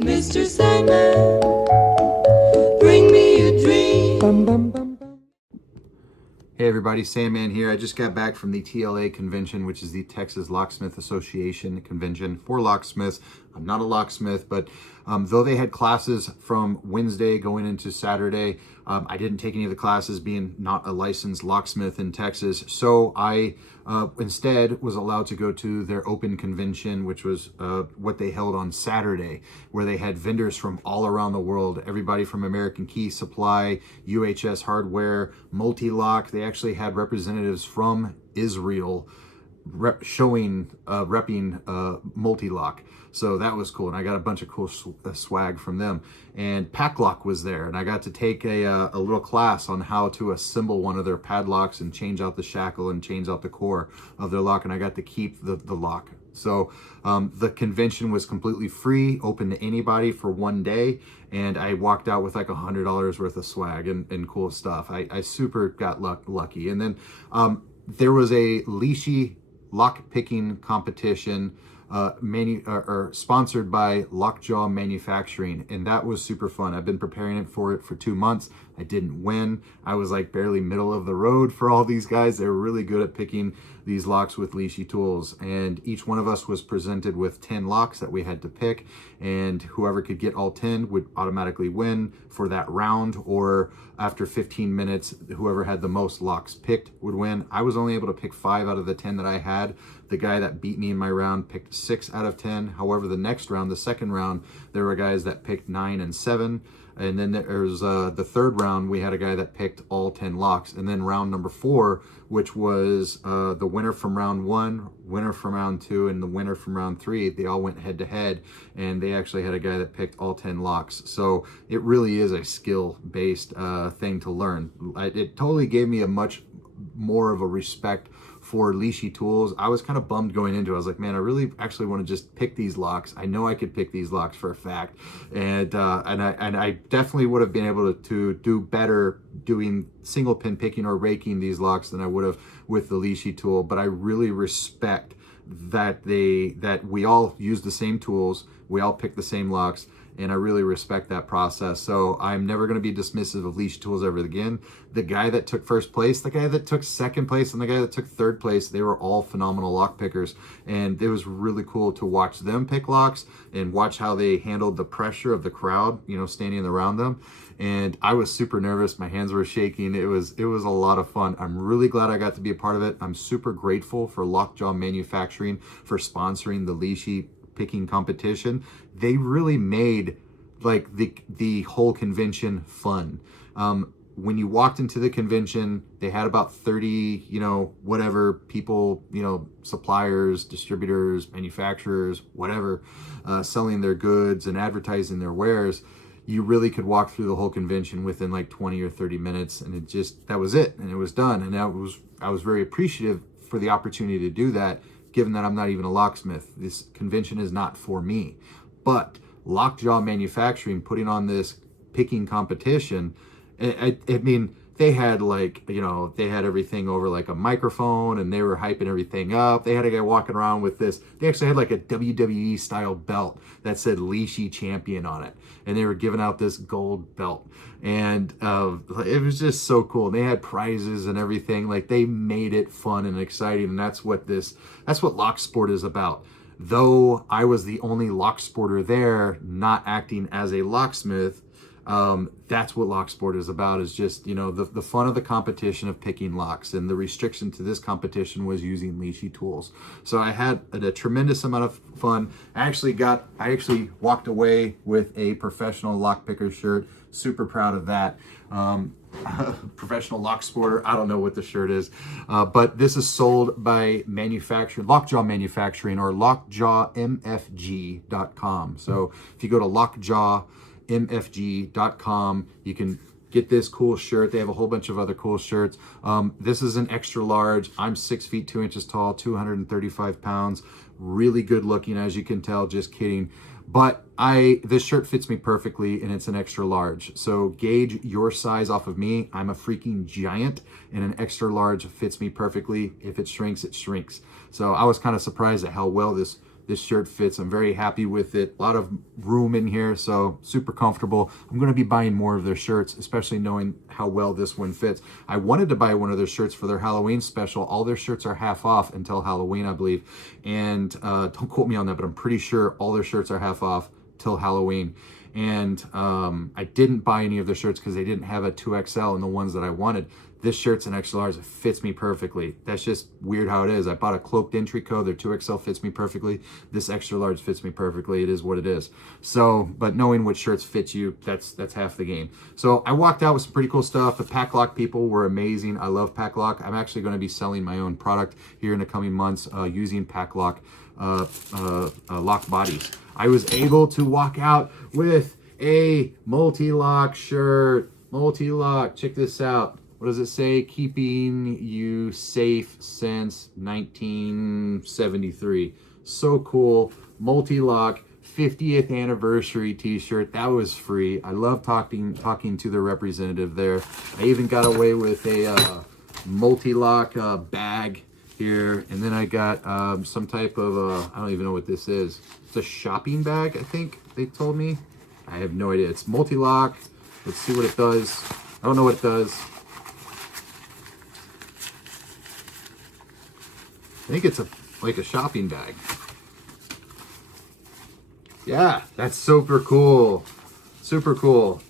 Mr. Sandman, bring me a dream. Hey everybody, Sandman here. I just got back from the TLA convention, which is the Texas Locksmith Association convention for locksmiths. I'm not a locksmith, but though they had classes from Wednesday going into Saturday, I didn't take any of the classes being not a licensed locksmith in Texas. So I instead was allowed to go to their open convention, which was what they held on Saturday, where they had vendors from all around the world, everybody from American Key Supply, UHS Hardware, Multi-Lock. They actually had representatives from Israel repping Multi-Lock. So that was cool, and I got a bunch of cool swag from them. And Packlock was there, and I got to take a little class on how to assemble one of their padlocks and change out the shackle and change out the core of their lock, and I got to keep the lock. So the convention was completely free, open to anybody for one day, and I walked out with like $100 worth of swag and cool stuff. I super got lucky. And then there was a Lishi Lockpicking competition sponsored by Lockjaw Manufacturing, and that was super fun. I've been preparing for 2 months. I didn't win. I was like barely middle of the road for all these guys. They were really good at picking these locks with Lishi tools, and each one of us was presented with 10 locks that we had to pick, and whoever could get all 10 would automatically win for that round, or after 15 minutes, whoever had the most locks picked would win. I was only able to pick 5 out of the 10 that I had. The guy that beat me in my round picked 6 out of 10. However, the next round, the second round, there were guys that picked 9 and 7. And then there's the third round, we had a guy that picked all 10 locks. And then round number 4, which was the winner from round 1, winner from round 2, and the winner from round 3, they all went head to head. And they actually had a guy that picked all 10 locks. So it really is a skill-based thing to learn. It totally gave me a much more of a respect for Lishi tools. I was kind of bummed going into it. I was like, man, I really actually want to just pick these locks. I know I could pick these locks for a fact. And I definitely would have been able to do better doing single pin picking or raking these locks than I would have with the Lishi tool. But I really respect that we all use the same tools. We all pick the same locks. And I really respect that process. So I'm never going to be dismissive of Lishi tools ever again. The guy that took first place, the guy that took second place, and the guy that took third place, they were all phenomenal lock pickers. And it was really cool to watch them pick locks and watch how they handled the pressure of the crowd, you know, standing around them. And I was super nervous. My hands were shaking. It was a lot of fun. I'm really glad I got to be a part of it. I'm super grateful for Lockjaw Manufacturing for sponsoring the Lishi picking competition. They really made like the whole convention fun. When you walked into the convention, they had about 30, whatever people, suppliers, distributors, manufacturers, whatever, selling their goods and advertising their wares. You really could walk through the whole convention within like 20 or 30 minutes, and that was it, and it was done. And I was very appreciative for the opportunity to do that, given that I'm not even a locksmith. This convention is not for me. But Lockjaw Manufacturing putting on this picking competition, I mean, they had they had everything over like a microphone, and they were hyping everything up. They had a guy walking around with this. They actually had like a WWE style belt that said Lishi Champion on it. And they were giving out this gold belt. And it was just so cool. And they had prizes and everything. Like, they made it fun and exciting. And that's what locksport is about. Though I was the only locksporter there, not acting as a locksmith, that's what locksport is about, is just, the fun of the competition of picking locks. And the restriction to this competition was using Lishi tools. So I had a tremendous amount of fun. I actually walked away with a professional lockpicker shirt. Super proud of that. Professional locksporter. I don't know what the shirt is, but this is sold by Lockjaw Manufacturing, or lockjawmfg.com. So if you go to lockjawmfg.com, you can get this cool shirt. They have a whole bunch of other cool shirts. This is an extra large. I'm 6 feet 2 inches tall, 235 pounds, really good looking, as you can tell. Just kidding. But this shirt fits me perfectly, and it's an extra large. So gauge your size off of me. I'm a freaking giant, and an extra large fits me perfectly. If it shrinks, it shrinks. So I was kind of surprised at how well this shirt fits. I'm very happy with it. A lot of room in here, so super comfortable. I'm going to be buying more of their shirts, especially knowing how well this one fits. I wanted to buy one of their shirts for their Halloween special. All their shirts are half off until Halloween, I believe. And don't quote me on that, but I'm pretty sure all their shirts are half off till Halloween. And I didn't buy any of their shirts because they didn't have a 2XL in the ones that I wanted. This shirt's an extra large. It fits me perfectly. That's just weird how it is. I bought a cloaked entry coat. Their 2XL fits me perfectly. This extra large fits me perfectly. It is what it is. So, but knowing what shirts fit you, that's half the game. So I walked out with some pretty cool stuff. The Pack Lock people were amazing. I love Pack Lock. I'm actually going to be selling my own product here in the coming months using Pack Lock lock bodies. I was able to walk out with a multi-lock shirt. Multi-lock. Check this out. What does it say? Keeping you safe since 1973. So cool. Multi-lock 50th anniversary t-shirt. That was free. I love talking to the representative there. I even got away with a multi-lock bag here. And then I got some type of, I don't even know what this is. It's a shopping bag, I think they told me. I have no idea. It's multi-lock. Let's see what it does. I don't know what it does. I think it's like a shopping bag. Yeah, that's super cool. Super cool.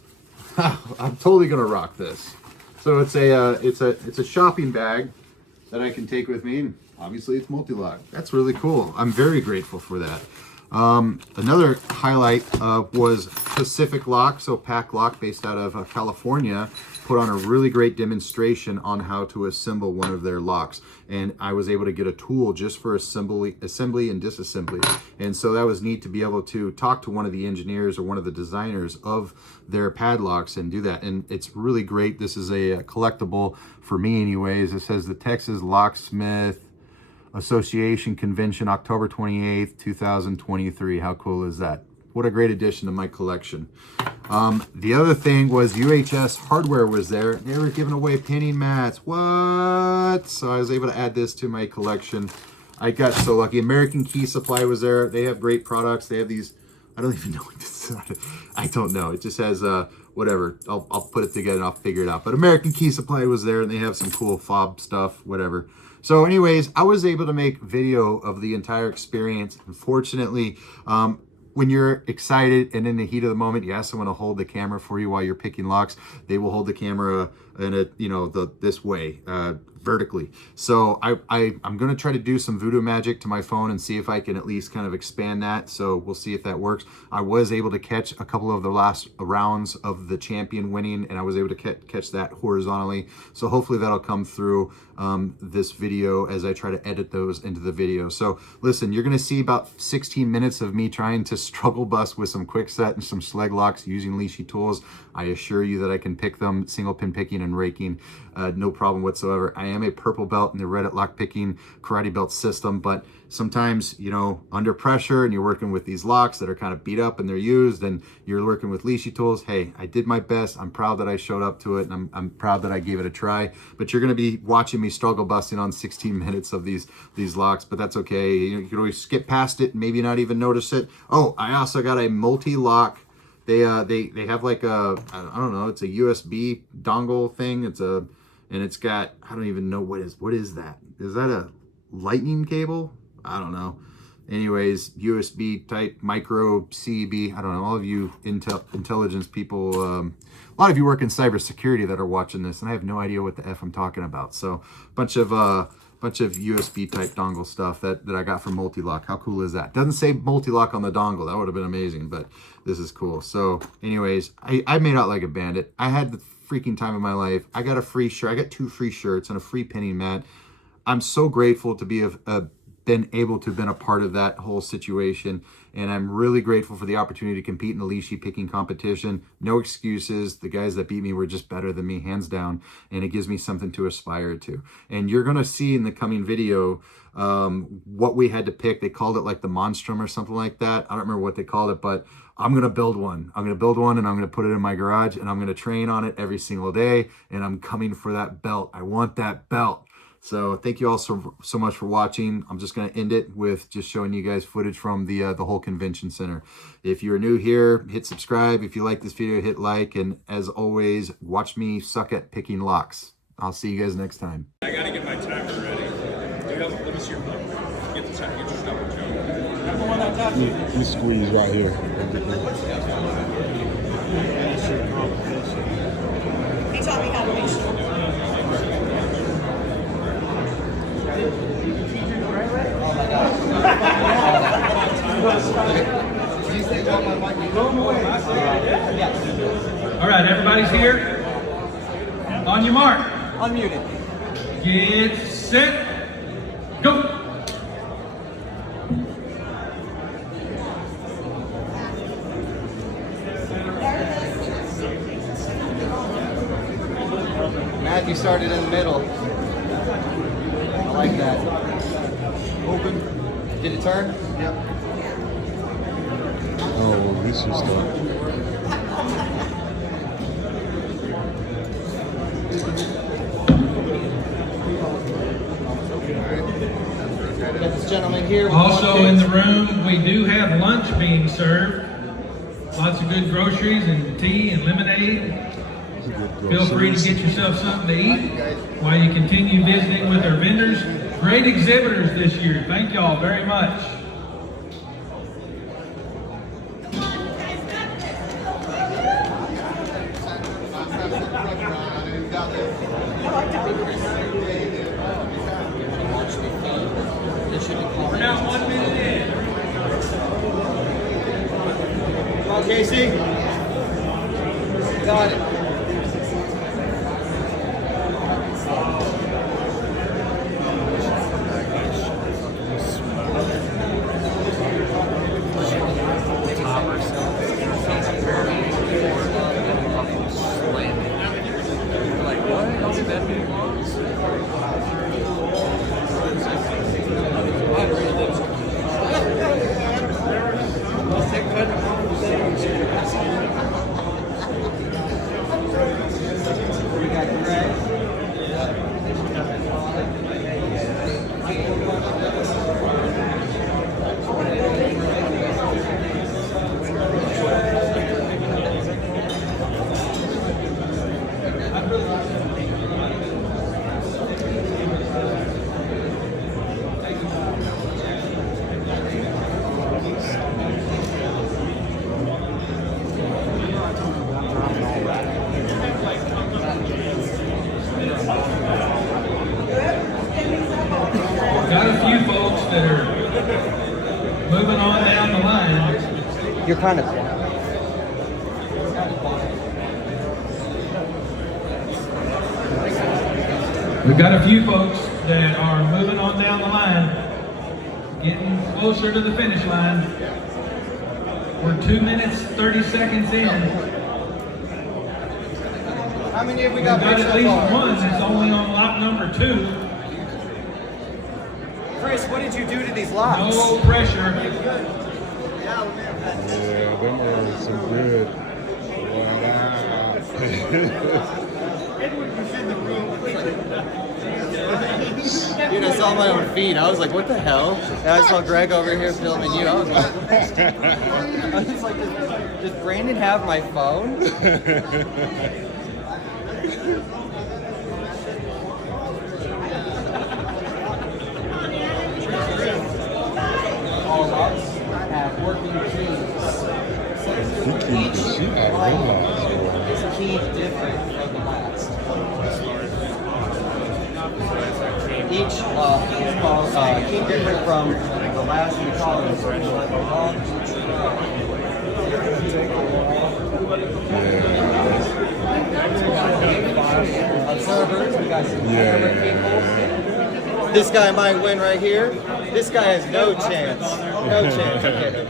I'm totally gonna rock this. So it's a shopping bag that I can take with me, and obviously it's multi-lock. That's really cool. I'm very grateful for that. Another highlight was Pacific Lock, so Pack Lock, based out of California, put on a really great demonstration on how to assemble one of their locks. And I was able to get a tool just for assembly and disassembly. And so that was neat to be able to talk to one of the engineers or one of the designers of their padlocks and do that. And it's really great. This is a collectible for me anyways. It says the Texas Locksmith Association Convention, October 28th, 2023. How cool is that? What a great addition to my collection. The other thing was UHS Hardware was there. They were giving away pinning mats. What? So I was able to add this to my collection. I got so lucky. American Key Supply was there. They have great products. They have these, I don't even know what this is. I don't know. It just has whatever. I'll put it together and I'll figure it out. But American Key Supply was there, and they have some cool fob stuff, whatever. So anyways, I was able to make video of the entire experience. Unfortunately, when you're excited and in the heat of the moment, you ask someone to hold the camera for you while you're picking locks. They will hold the camera in a, this way, vertically. So I'm going to try to do some voodoo magic to my phone and see if I can at least kind of expand that. So we'll see if that works. I was able to catch a couple of the last rounds of the champion winning, and I was able to catch that horizontally. So hopefully that'll come through this video as I try to edit those into the video. So listen, you're going to see about 16 minutes of me trying to struggle bust with some quick set and some Schleg locks using Lishi tools. I assure you that I can pick them, single pin picking and raking, no problem whatsoever. I am a purple belt in the Reddit lockpicking karate belt system, but sometimes, under pressure and you're working with these locks that are kind of beat up and they're used and you're working with Lishi tools, hey, I did my best. I'm proud that I showed up to it, and I'm proud that I gave it a try. But you're going to be watching me struggle busting on 16 minutes of these locks, but that's okay. You can always skip past it and maybe not even notice it. Oh, I also got a multi-lock. They have like a, I don't know, it's a USB dongle thing. And it's got, I don't even know what is that? Is that a lightning cable? I don't know. Anyways, USB type micro CB. I don't know. All of you intelligence people, a lot of you work in cybersecurity that are watching this, and I have no idea what the F I'm talking about. So bunch of USB type dongle stuff that I got from Multilock. How cool is that? Doesn't say Multilock on the dongle. That would have been amazing, but this is cool. So anyways, I made out like a bandit. I had the freaking time of my life. I got a free shirt. I got 2 free shirts and a free pinning mat. I'm so grateful to be a been able to have been a part of that whole situation. And I'm really grateful for the opportunity to compete in the Lishi picking competition. No excuses. The guys that beat me were just better than me, hands down. And it gives me something to aspire to. And you're going to see in the coming video what we had to pick. They called it like the Monstrum or something like that. I don't remember what they called it, but I'm going to build one. I'm going to build one and I'm going to put it in my garage and I'm going to train on it every single day. And I'm coming for that belt. I want that belt. So thank you all so much for watching. I'm just going to end it with just showing you guys footage from the whole convention center. If you're new here, hit subscribe. If you like this video, hit like. And as always, watch me suck at picking locks. I'll see you guys next time. I got to get my timer ready. Let me see your phone. Get the time. Get your stuff. You squeeze right here. He taught me how to make sure. All right, everybody's here. On your mark. Unmuted. Get set. Go. Matthew started in the middle. I like that. Open. Did it turn? Yep. Oh, this is done. Got this gentleman here. with Also one in the pick. room, we do have lunch being served. Lots of good groceries and tea and lemonade. Feel free to get yourself something to eat while you continue visiting with our vendors. Great exhibitors this year. Thank y'all very much. We're now 1 minute in. Come on, Casey. Got it. Got a few folks that are moving on down the line. You're kind of. We've got a few folks that are moving on down the line, getting closer to the finish line. We're 2 minutes, 30 seconds in. How many have we We've got? got picked at so least far? one that's only on lot number 2. Chris, what did you do to these locks? No pressure. Yeah, them are some good. Dude, I saw my own feed. I was like, what the hell? And I saw Greg over here filming you. I was like, does Brandon have my phone? All locks have working keys. Each key different from the last. Each key different from the last we call it. Observers, we got some camera people. This guy might win right here. This guy has no chance. No chance. Okay.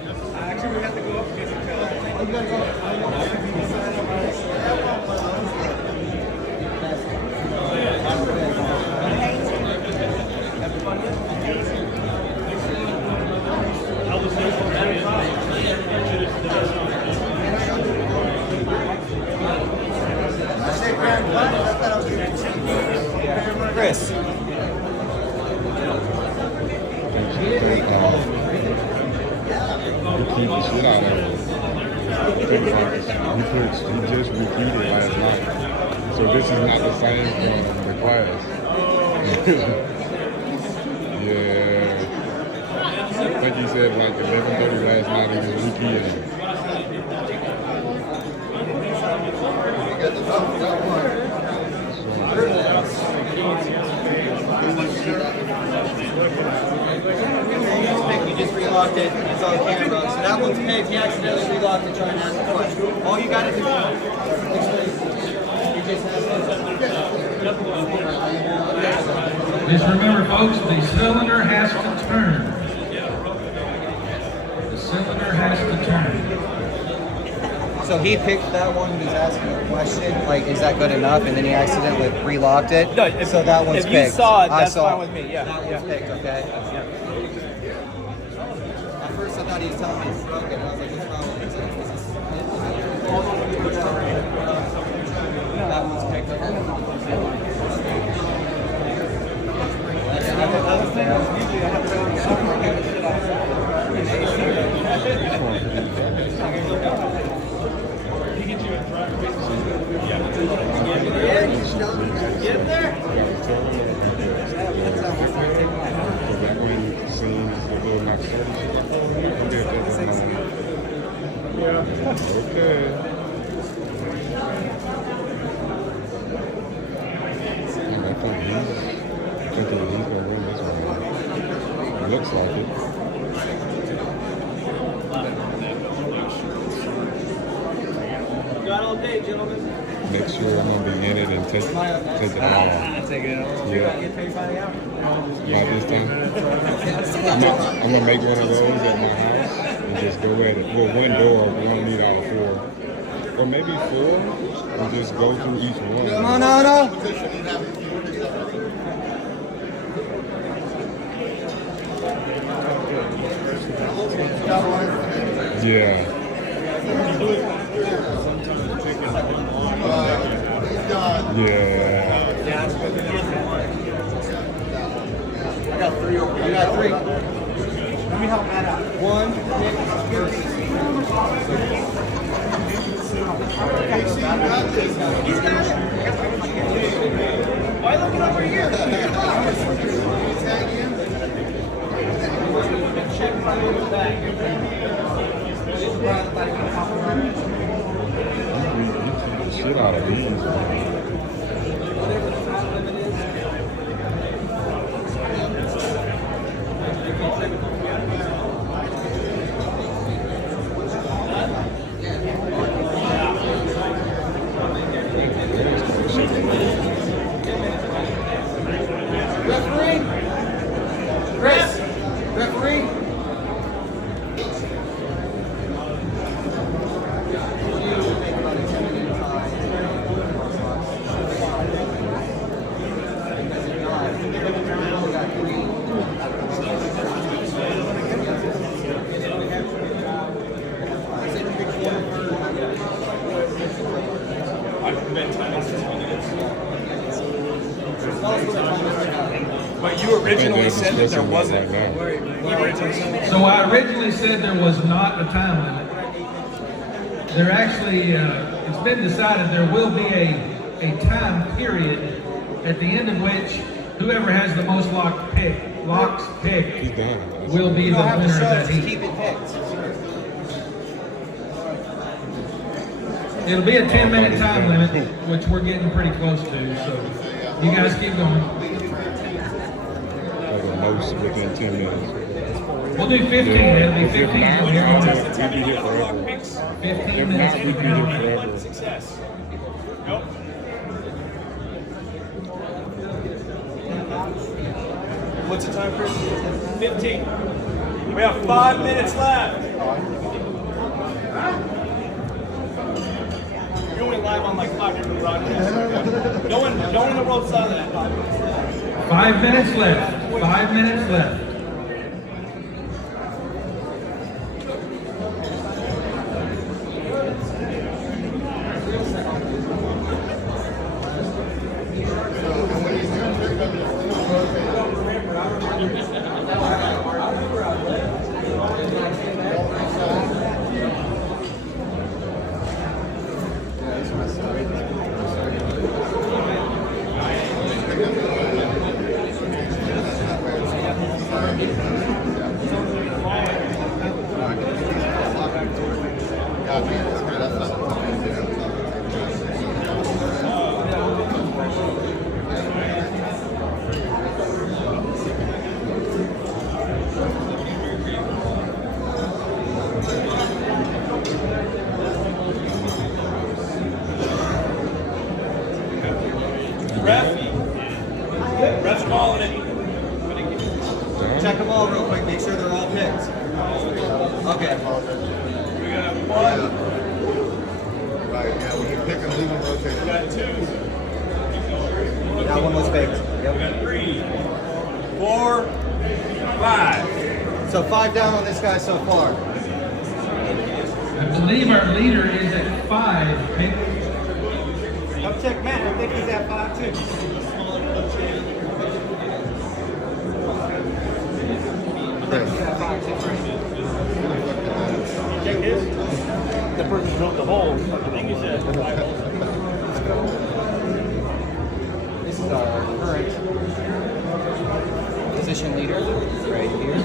Chris. You keep the shit out of it. He just repeated last night. So this is not the same from the class. Yeah. I think he said like 11:30 last night he was repeating. You just relocked it. It's on camera. So that one's picked. He accidentally relocked it trying to ask a question. All you got to do Just remember, folks, the cylinder has to turn. The cylinder has to turn. So he picked that one. He's asking a question. Like, is that good enough? And then he accidentally relocked it. No, if, so that one's if picked. you saw it, I that's saw fine with me. Yeah. That one's picked. Okay. At first, I thought he was telling me it's broken. I was like, what's wrong with this? That one's picked. Okay. I think he's gonna win this one. It looks like it. Got all day, gentlemen. Make sure I'm gonna be in it and take it all. Take it out. Yeah. Get paid by the hour. Not this time. I'm gonna make one of those at my house and just go at it. Well, one door, one meet out of 4. Or maybe 4, and just go through each one. No. Yeah. Yeah. I got 3 over here. You got 3. Let me help Matt out. 1, Why looking over here? Shit out of these. But you originally said that there wasn't. So I originally said there was not a time limit. There actually, it's been decided there will be a time period at the end of which whoever has the most locks picked will be the winner of that heat. Keep it picked. It'll be a 10-minute time limit, which we're getting pretty close to, so you guys keep going. Most within 10 minutes. We'll do 15, it'll be 15. We'll be here forever. 15 minutes. We'll be here forever. Success. Nope. What's the time, Chris? 15. We have 5 minutes left. You're only live on like 5 different broadcasts. No one in the world saw that. 5 minutes left. 5 minutes left. Ref's calling it. Check them all real quick. Make sure they're all picked. Okay. We got 1. Right, yeah, when you pick them, leave them We rotated. got 2. That one was picked. We got 3, 4, 5. So 5 down on this guy so far. I believe our leader is at 5. Come check Matt. I think he's at 5 too. Check his. The person drilled the hole. I think he said 5 holes. This is our current position leader right here.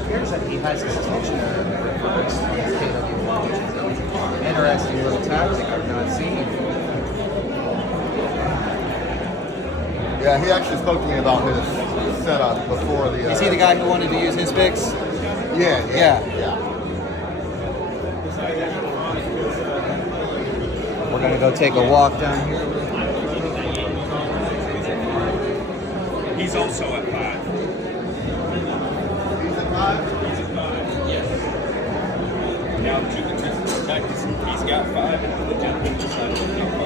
Appears that he has his tensioner reversed on his KW1, which is an interesting little tactic I've not seen. Yeah, he actually spoke to me about his setup before the. Is he the guy who wanted to use his picks? Yeah. We're gonna go take a walk down here. He's also at 5. He's at 5? He's at 5. Yes. Now, the truth is, he's got 5, and the gentleman decided to take 5.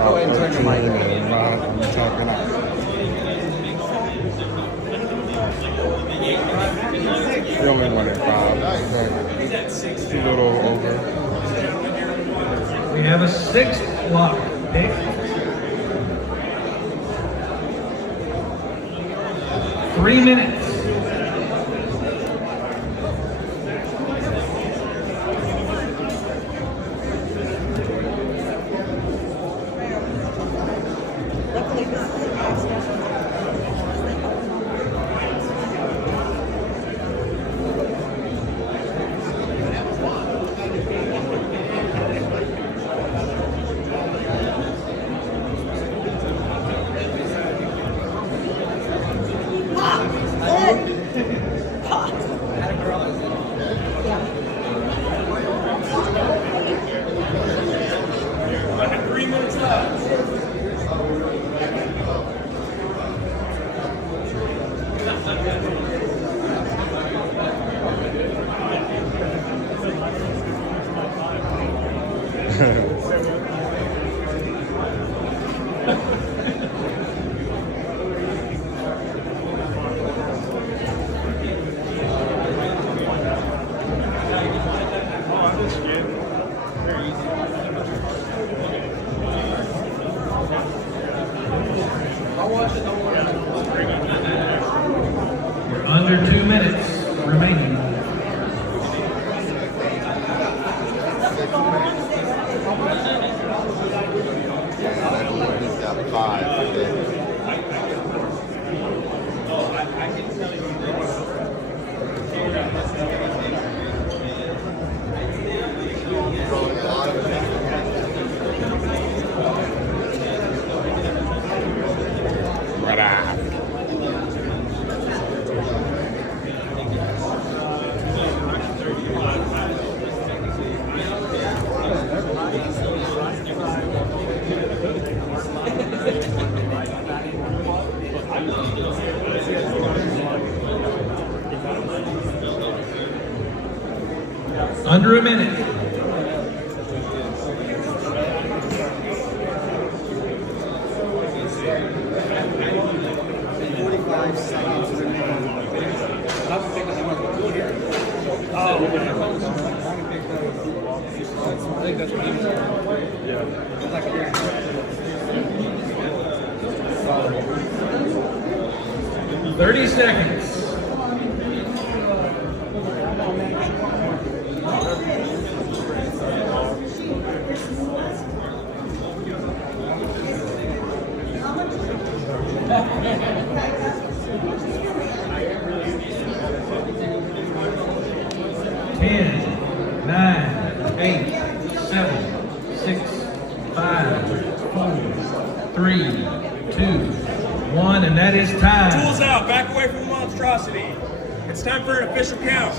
Go ahead and turn your mic on. He only won at 5. A little over. We have a 6th lock pick. 3 minutes. Under 3 minutes left. We're under 2 minutes remaining. He's got 5. Right. Under a minute. I think that's what he was talking. Yeah. 30 seconds. Ten, 9, 8, 7, 6, 5, 4, 3, 2, 1, and that is time. Tools out. Back away from the monstrosity. It's time for an official count.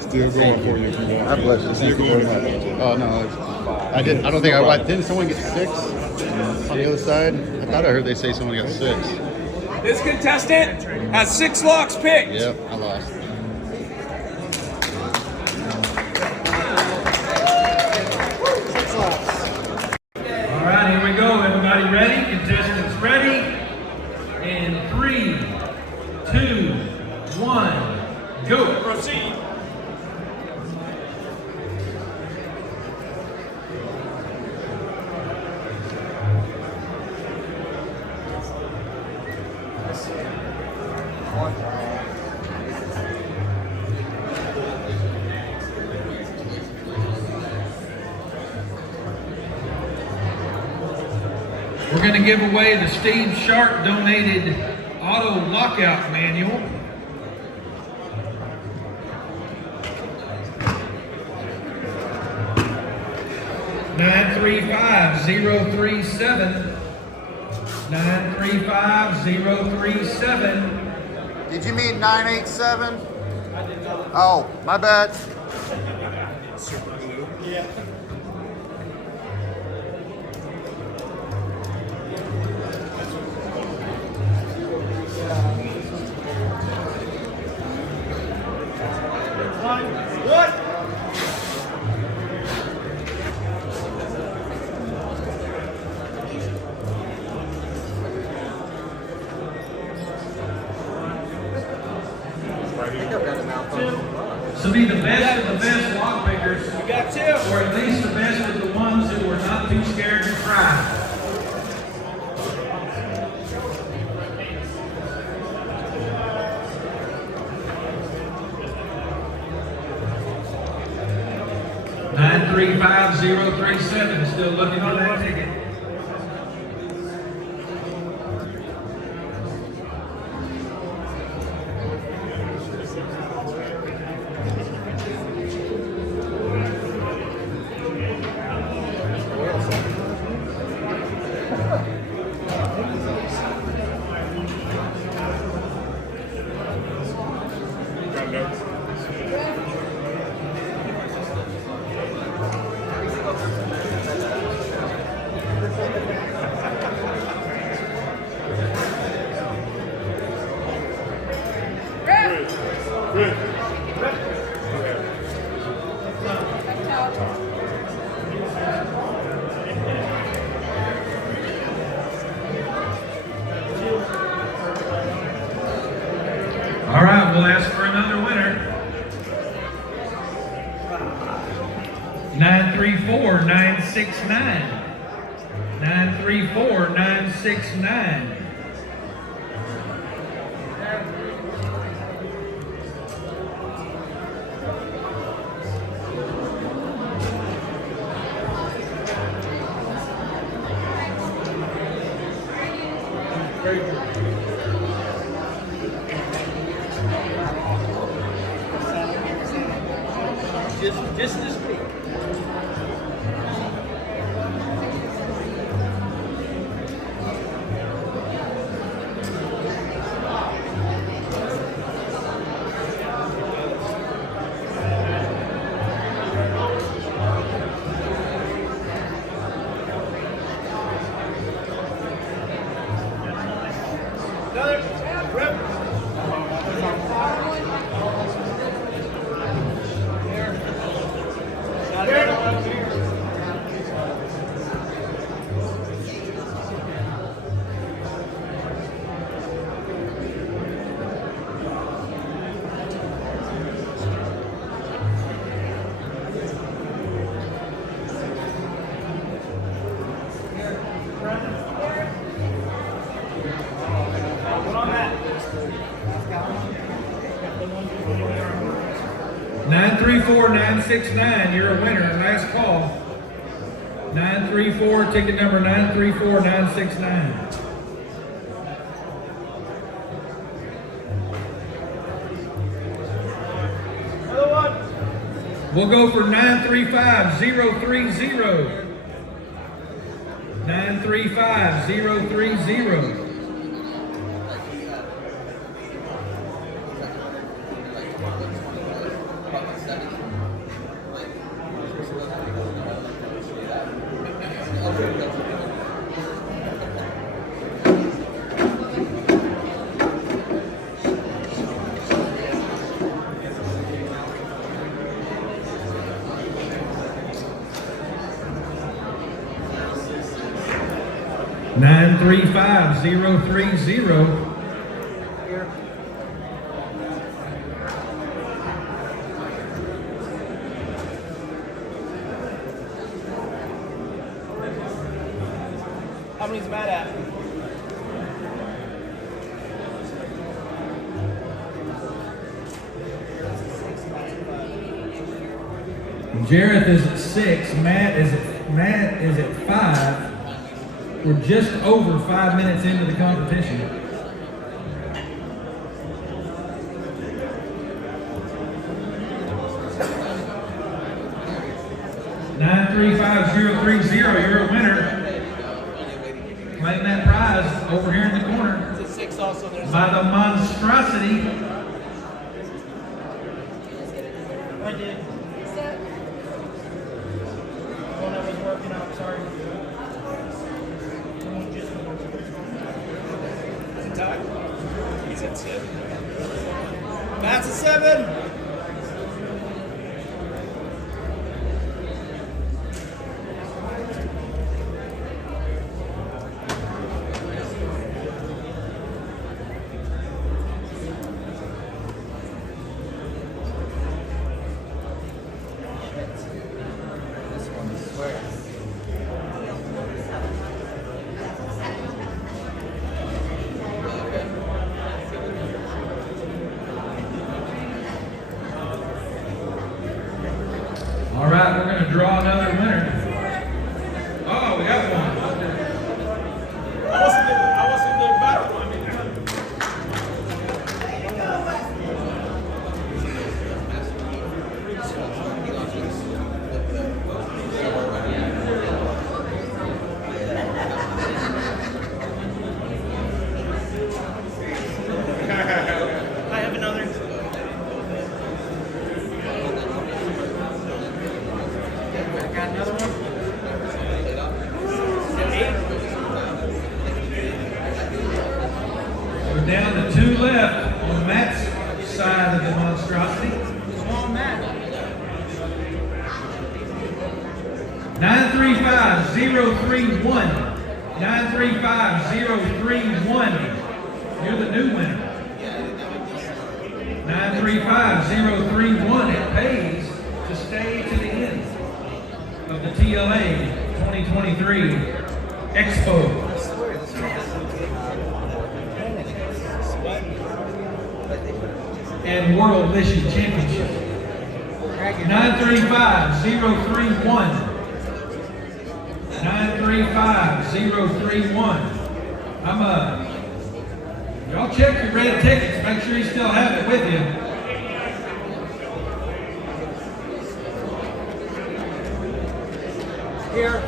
Still going for you if you want. God bless you. Thank you very much. Oh no, I didn't. I don't think didn't someone get 6 on the other side? I thought I heard they say someone got 6. This contestant has 6 locks picked. Yep, I lost. All right, here we go. Everybody ready? Contestants ready? In 3, 2, 1, go. Proceed. We're going to give away the Steve Sharp donated auto lockout manual. Nine 935-037. 935-037. Did you mean 987? Oh, my bad. So be the best of the best lock pickers. You got 2. Or at least the best of the ones who were not too scared to try. Nine 935-037, still looking for that ticket. All right, we'll ask for another winner. 934-969. 934-969. Just this week. 934-969, you're a winner. Last call. 934, ticket number 934-969. We'll go for 935-030. 935-030. Nine 935-030. How many's Matt at? Jareth is at 6. Matt is at 5. We're just over 5 minutes into the competition. $935-030, you're a winner. Claim that prize over here in the corner. It's at 6 also. By the monstrosity. I did. When I was working out, sorry. He's at 7. Matt's at 7. All right, we're going to draw another winner. Oh, we got one. I wasn't the battle. I mean, I have another. I got another one. We're down to 2 left on Matt's side of the monstrosity. Small Matt. 935-031. 935-031. You're the new winner. 935-031. It pays to stay to the end of the TLA 2023 Expo and World Lishi Championship. 935-031. 935-031. Y'all check your red tickets. Make sure you still have it with you. Here.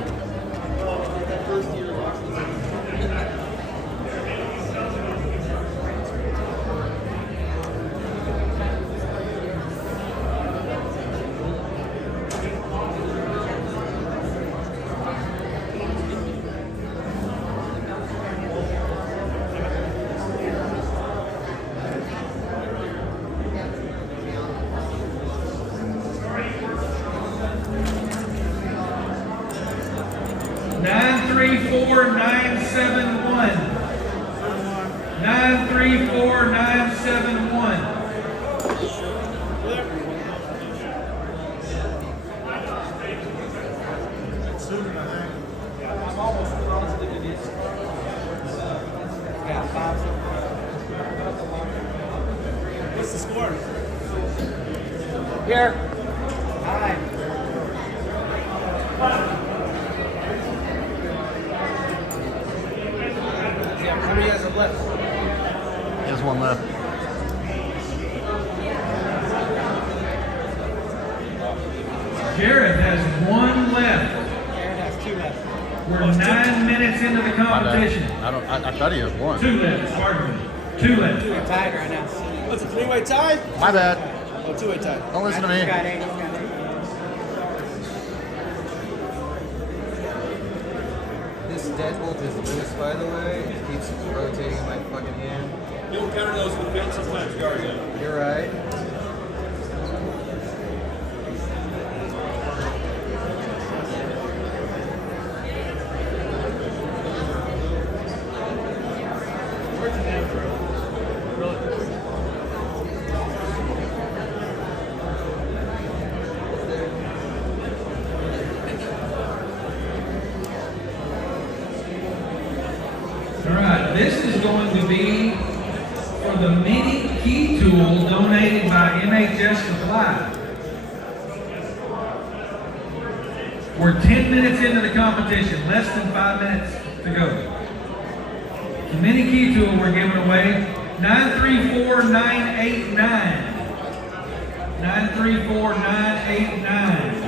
Nine three four 971. 934 971. Here. one left. Jared has one left. Aaron has 2 left. We're 9 minutes into the competition. I thought he was one. 2 left, pardon me. 2 left. We're tied right now. What's a 3-way tie? My bad. Oh, 2-way tie. Don't listen to He's me. got 8. He's got 8. This deadbolt is loose, by the way. It keeps rotating in my fucking hand. You don't counter those with bait sometimes, Garza. You're right. This is going to be for the mini key tool donated by MHS Supply. We're 10 minutes into the competition, less than 5 minutes to go. The mini key tool we're giving away, 934989. 934989.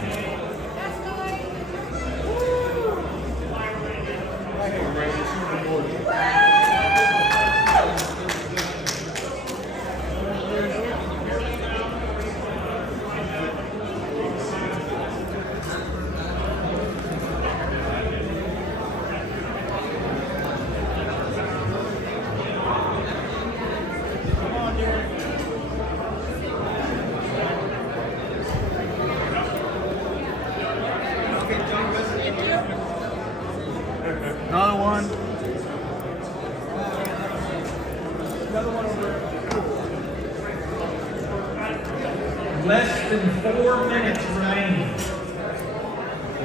Another one. Less than 4 minutes remain.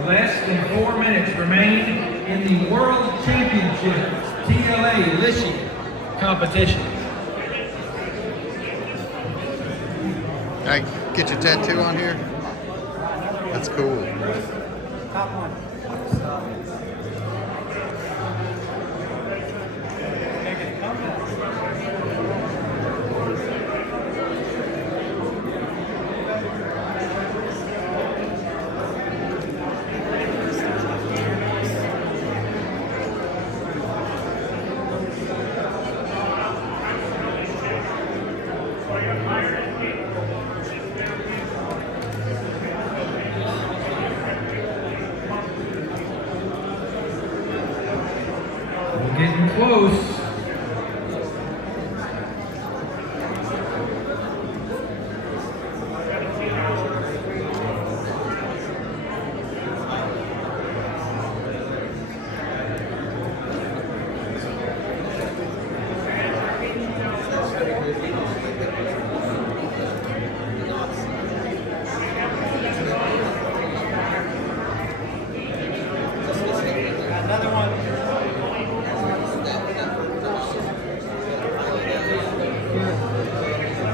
Less than 4 minutes remain in the World Championship TLA Lishi competition. Can I get your tattoo on here? That's cool. Top one. We're getting close.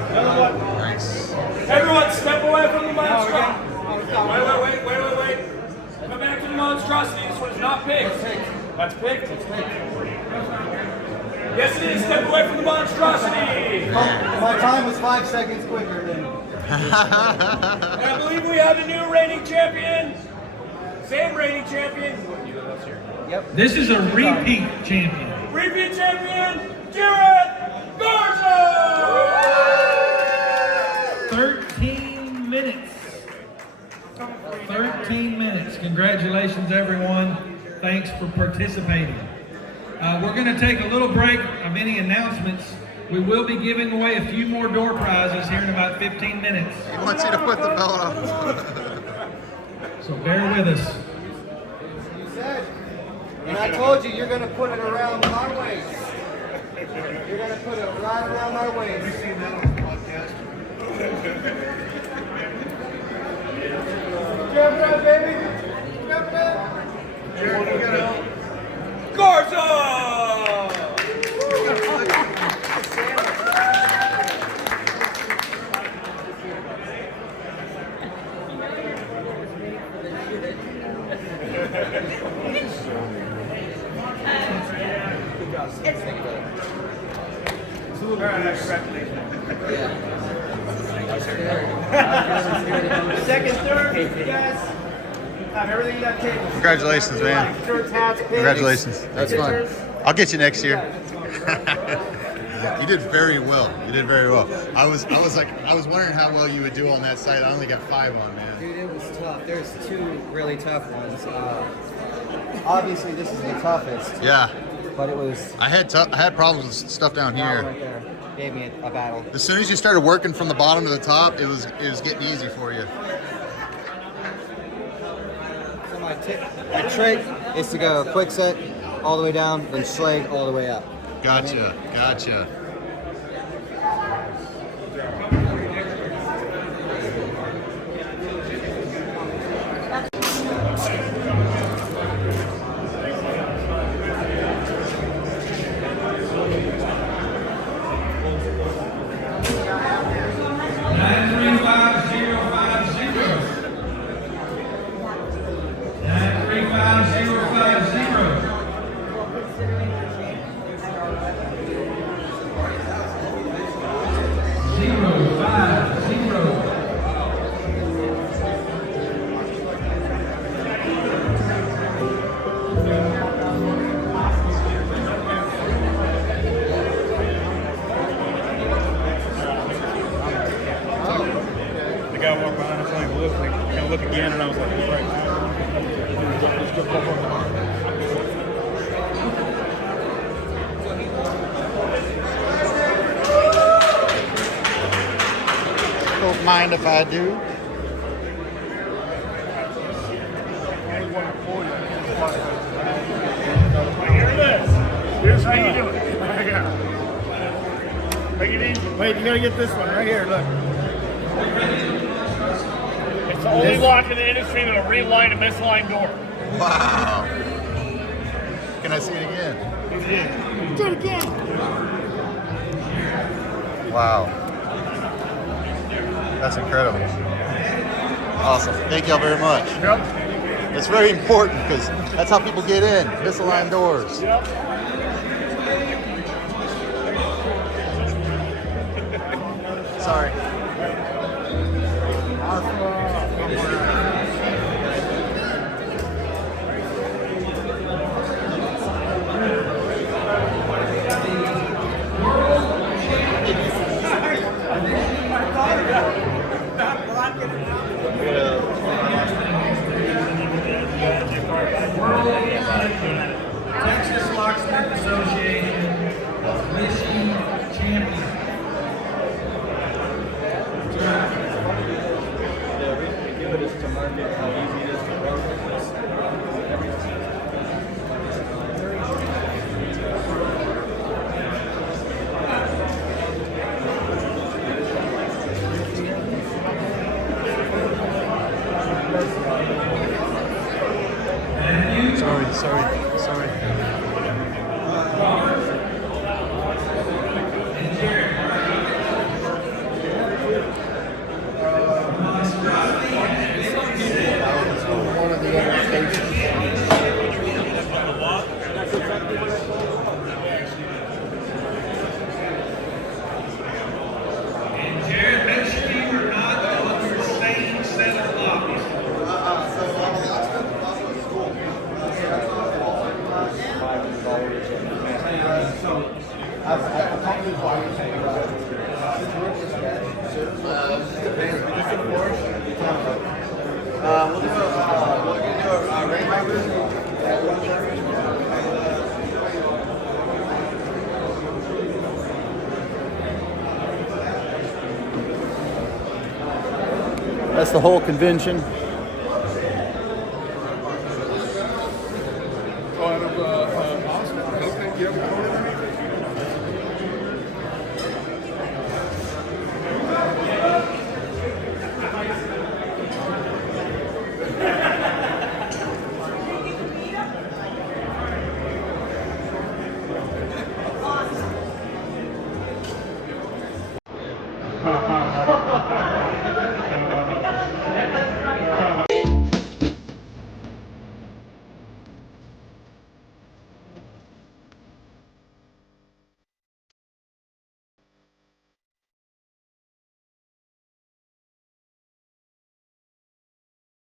Another one. Nice. Everyone, step away from the monstrosity. Oh, Wait. Come back to the monstrosity. This one is not picked. That's picked? Yes, it is. Step away from the monstrosity. my time was 5 seconds quicker than. And I believe we have a new reigning champion. Same reigning champion. Yep. This is a repeat champion. Repeat champion, Jared Garza! 13 minutes. 13 minutes. Congratulations, everyone. Thanks for participating. We're going to take a little break of any announcements. We will be giving away a few more door prizes here in about 15 minutes. He wants you to put the belt on. So bear with us. You said. And I told you, you're going to put it around my waist. You're going to put it right around my waist. Have you seen that on the podcast? Jump up, baby. Jump up. Jared, you gotta... Garza! It's a little Second, third, you guys have everything you got taken. Congratulations, man. Shirts, hats, pins. Congratulations. That's fun. I'll get you next year. You did very well. You did very well. I was wondering how well you would do on that site. I only got 5 on, man. Dude, it was tough. There's 2 really tough ones. Obviously, this is the toughest. Yeah. But it was. I had problems with stuff down here. Right there. Gave me a battle. As soon as you started working from the bottom to the top, it was getting easy for you. So my trick is to go quick set all the way down, then schlag all the way up. Gotcha. The guy walked behind us, like, look again, and I was like, right now. Don't mind if I do. Here it is. Here's how you do it. Take it easy. Wait, you gotta get this one right here. Look. It's the only lock in the industry that'll reline a misaligned door. Wow. Can I see it again? Do it again. Wow. That's incredible. Awesome. Thank y'all very much. Yep. It's very important because that's how people get in. Misaligned doors. Yep. Sorry. Texas Locksmith Association Lishi Champion. Sorry. One of the other stations. And Jared, make sure you are not on your same set of locks. That's the whole convention. Out of Austin. Okay, you have a